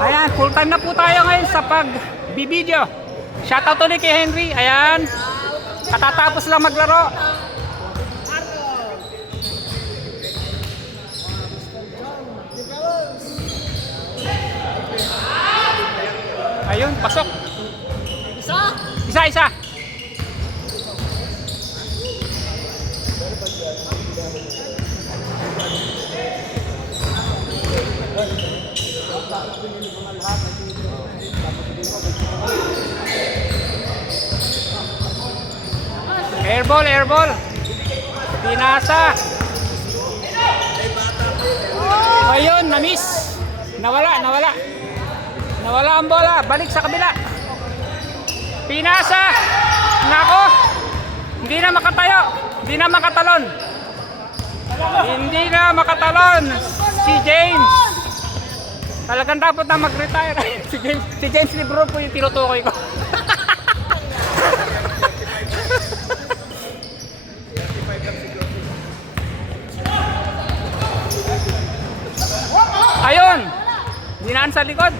Ayan, full time na po tayo ngayon sa pag-video. Shoutout ulit kay Henry. Ayan, katatapos lang maglaro. Ayun, pasok. Isa. Airball. Pinasa. Ayun, na-miss. Nawala ang bola. Balik sa kabila. Pinasa. Nako. Hindi na makatayo. Hindi na makatalon. Si James. Talagang dapat na mag-retire. si James Libro po yung tinutukoy ko. Ayun. Dinaan sa likod.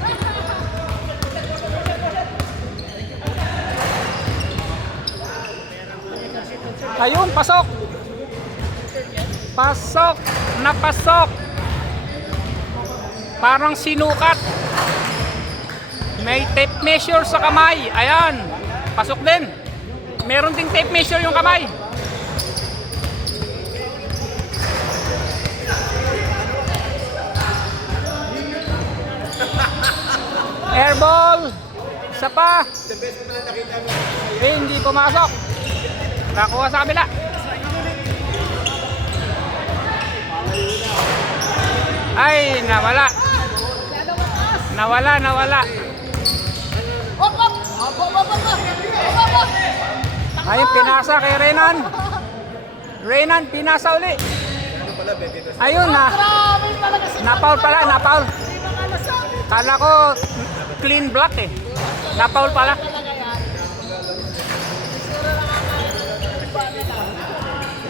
Ayun, pasok. Napasok. Parang sinukat. May tape measure sa kamay. Ayan, pasok din. Meron ding tape measure yung kamay. Airball. Isa pa. Hindi pumasok. Nakuha sa kabila. Ay, nawala. Ayun, pinasa kay Renan, pinasa uli. Ayun na. Napaul pala. Kala ko clean block eh. Napaul pala.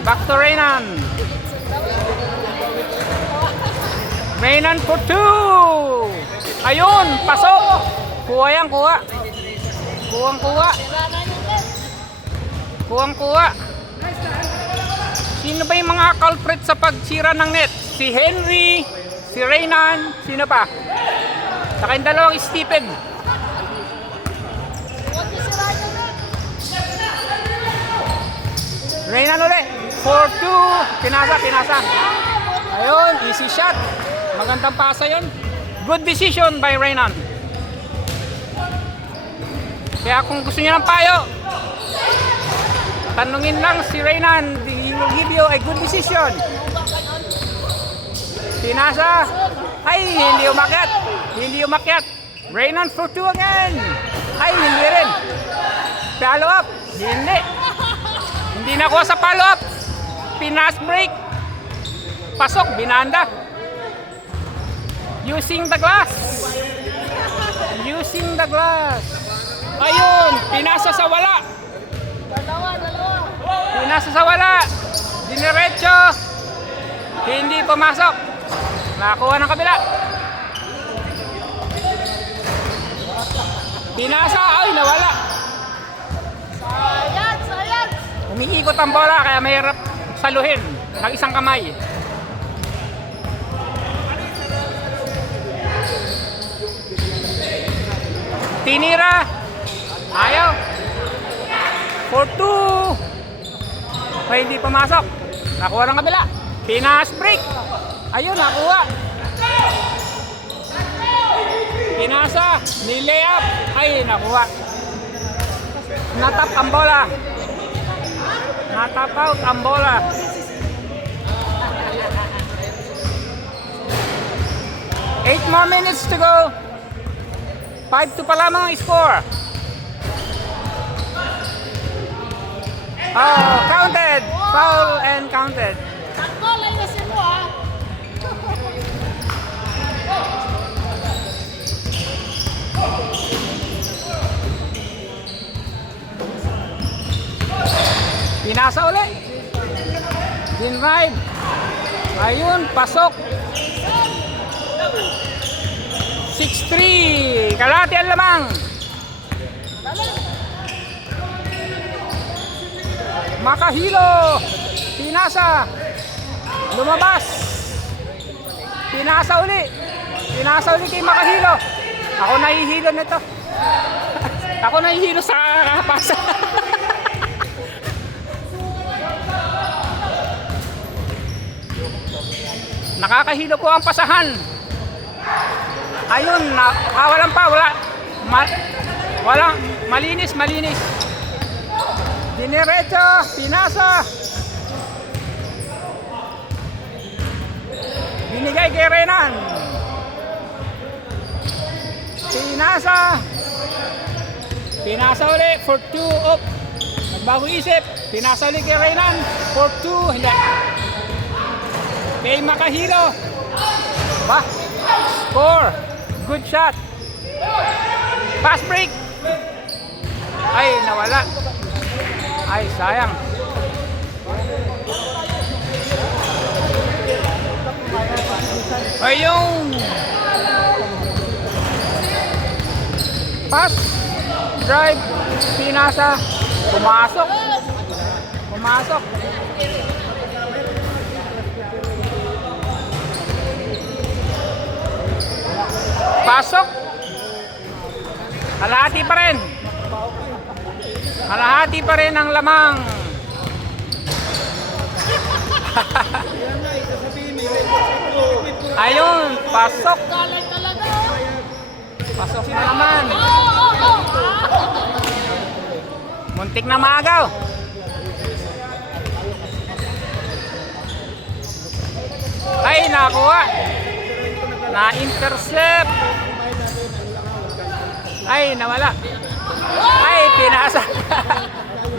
Back to Renan. Renan for 2. Ayun, pasok. Kuha. Sino ba yung mga culprit sa pagsira ng net? Si Henry, si Renan, sino pa? Saka yung dalawang Stephen. Renan ulit. 4-2. Pinasa. Ayun, easy shot. Magandang pasa yun. Good decision by Renan. Kaya kung gusto niyo ng payo, tanungin lang si Renan. He will give you a good decision. Pinasa. Ay, hindi umakyat. Renan for 2 again. Ay, hindi rin. Follow up. Hindi nakuha sa follow up. Pinas break. Pasok, binanda. Using the glass. Ayun, pinasa sa wala. Dinerecho. Hindi pumasok. Nakuha ng kabila. Pinasa, ay nawala. Sayang. Umiikot ang bola kaya mahirap saluhin ng isang kamay. Tinira. Ayaw. 4-2. May hindi pumasok. Nakuha ng kabila. Pinas break. Ayun, nakuha. Pinasa. Nilayup. Ay, nakuha. Natap ang bola. Natap out ang bola. 8 more minutes to go. 5-2 pa lamang ang score. Oh, counted. Foul and counted. Pinasa ulit. Din ride. Ayun, pasok. 6-3. Kalahati ang lamang. Makahilo. Pinasa. Lumabas. Pinasa uli. Pinasa uli kay Makahilo. Ako nahihilo nito. Ako nahihilo sa kakapasa. Nakakahilo po ang pasahan. Ayun, walang pa, walang, malinis. Diniretso, pinasa. Binigay kay Renan. Pinasa ulit for 2 up. Nagbago isip. Pinasa ulit kay Renan for 2. Hindi. Kay Makahilo. Score. Good shot. Pass break. Ay, nawala. Ay, sayang. Ayun. Pass. Drive. Pinasa. Pumasok. Pasok. Kalahati pa rin ang lamang. Ayun, pasok. Pasok na naman. Muntik na maagaw. Ay, nakuha. Na-intercept. Ay, nawala. Ay, pinasa.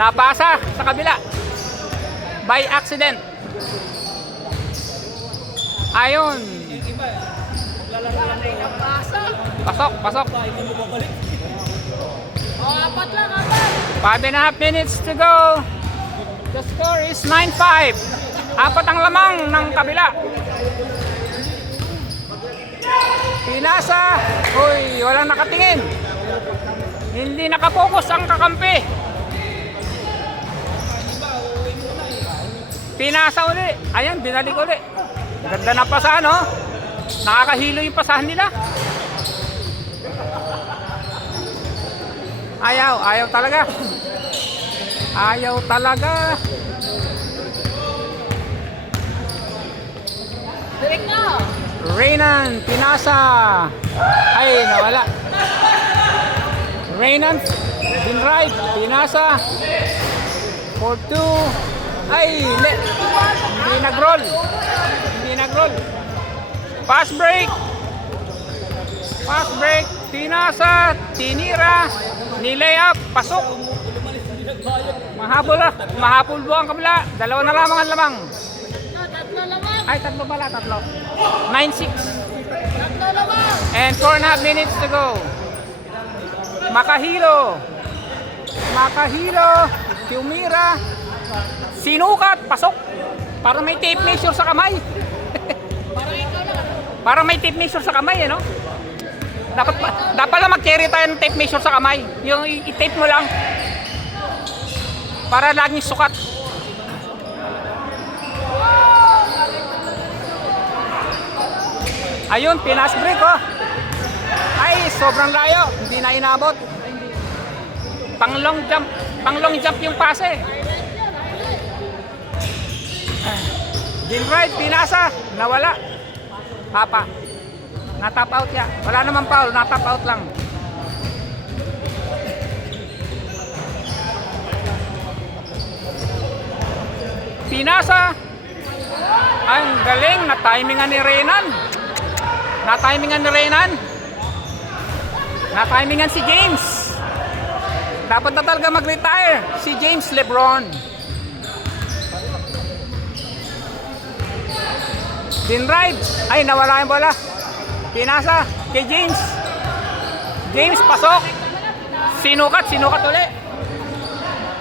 Napasa sa kabila. By accident. Ayun. Pasok. 5.5 minutes to go. The score is 9-5. 4 ang lamang ng kabila. Pinasa. Uy, walang nakatingin. Hindi nakapokus ang kakampi. Pinasa uli. Ayan, binalik uli. Ganda na pasahan, oh. Nakakahilo yung pasahan nila. Ayaw talaga. Renan, pinasa. Ay, nawala. Renan, dinrive, pinasa. 4-2. Ay, hindi nag-roll. Pass break, pinasa, tinira, nilay-up, pasok. Mahabol po ang kabila. 2 na lamang ang lamang. Ay, 3 pala. 9-6. And 4.5 minutes to go. Makahilo, tumira, sinukat, pasok. Parang may tape measure sa kamay. Parang may tape measure sa kamay, no? Dapat lang mag-carry tayo ng tape measure sa kamay. Yung i-tape mo lang. Para laging sukat. Ayun, pinas break, oh. Ay, sobrang layo. Hindi na inabot. Pang long jump yung pase. Dinrive, pinasa, nawala. Papa. Na-top out ya. Wala naman foul, na-top out lang. Pinasa. Ang galing, na-timingan ni Renan. Na-timingan si James. Dapat na talaga mag-retire si James LeBron. Dinrive. Ay, nawala yung bola. Pinasa kay James. James, pasok. Sinukat uli.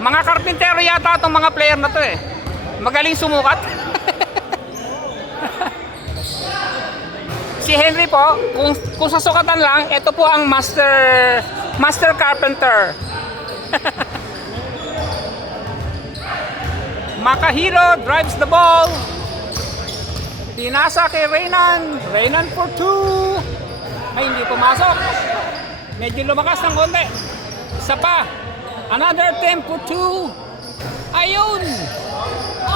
Mga karpintero yata itong mga player na to, eh. Magaling sumukat. Si Henry po, kung sa sukatan lang, ito po ang master carpenter. Makahiro drives the ball. Pinasa kay Reynan. Reynan for 2. Ay, hindi pumasok. Medyo lumakas ng konti. Isa pa. Another 10 for 2. Ayun.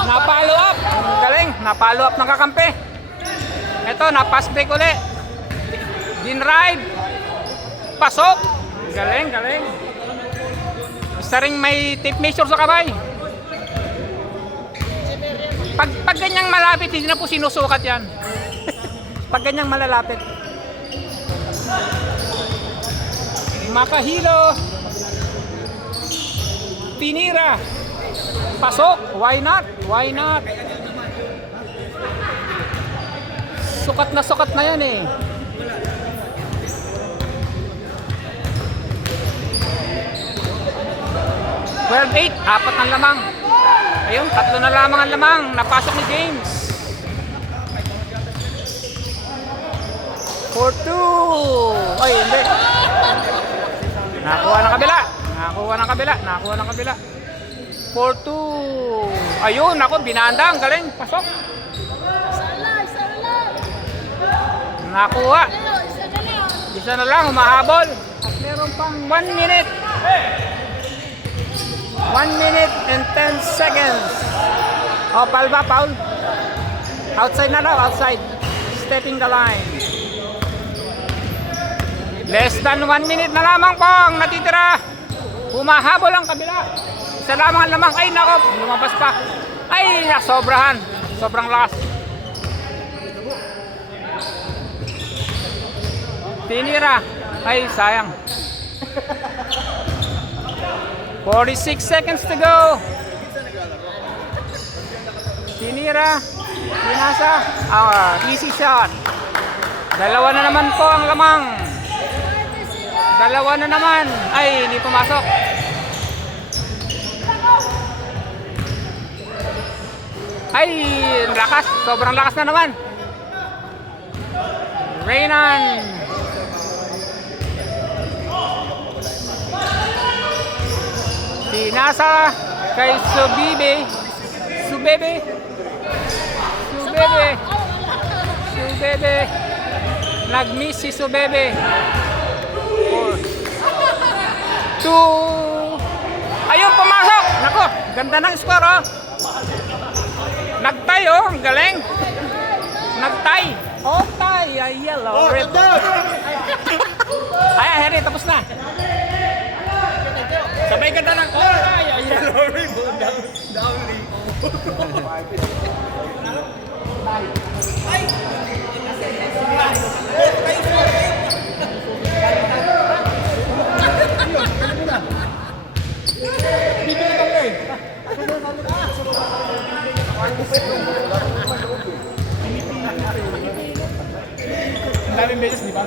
Napalo up. Ang galing. Napalo up ng kakampi. Ito, na-pass break ulit. Dinrive. Pasok. Galing, galing. Isa ring may tape measure sa kamay. Pag ganyang malapit, hindi na po sinusukat yan. Pag ganyang malalapit. Makahilo. Tinira. Pasok. Why not? Why not? Sukat na yan eh. Well, 8. Apat ang lamang. Ayun, 3 na lamang ang lamang. Napasok ni James. 4-2. Ay, hindi. Nakuha ng kabila. Nakuha ng kabila. Nakuha ng kabila. 4-2. Ayun, ako, binanda. Ang galing. Pasok. Nakuha. Isa na lang, humahabol. At meron pang 1 minute. 1 minute and 10 seconds. O, foul ba? Foul? Outside na daw, outside. Stepping the line. Less than 1 minute na lamang po ang natitira. Humahabol ang kabila. Isa lamang ang lamang. Ay, nako, lumabas pa. Ay, nasobrahan. Sobrang lakas. Tinira. Ay, sayang. 46 seconds to go. Tinira. Pinasa. Easy shot. Dalawa na naman po ang lamang. Dalawa na naman. Ay, hindi pumasok. Ay, lakas. Sobrang lakas na naman. Reynan. Pinasa kay Subebe. Subebe. Subebe. Subebe. Nag-miss si Subebe. 2. Ayun, pumasok. Nako, ganda ng score, oh. Nagtay, oh. Ang galing. Nagtay. Oh, tie. Ay, yellow. Red. Ay, Henry, tapos na. Sabay ganda ng oh, tie. Ay, yellow. Red. Down. Ang daming beses, di ba?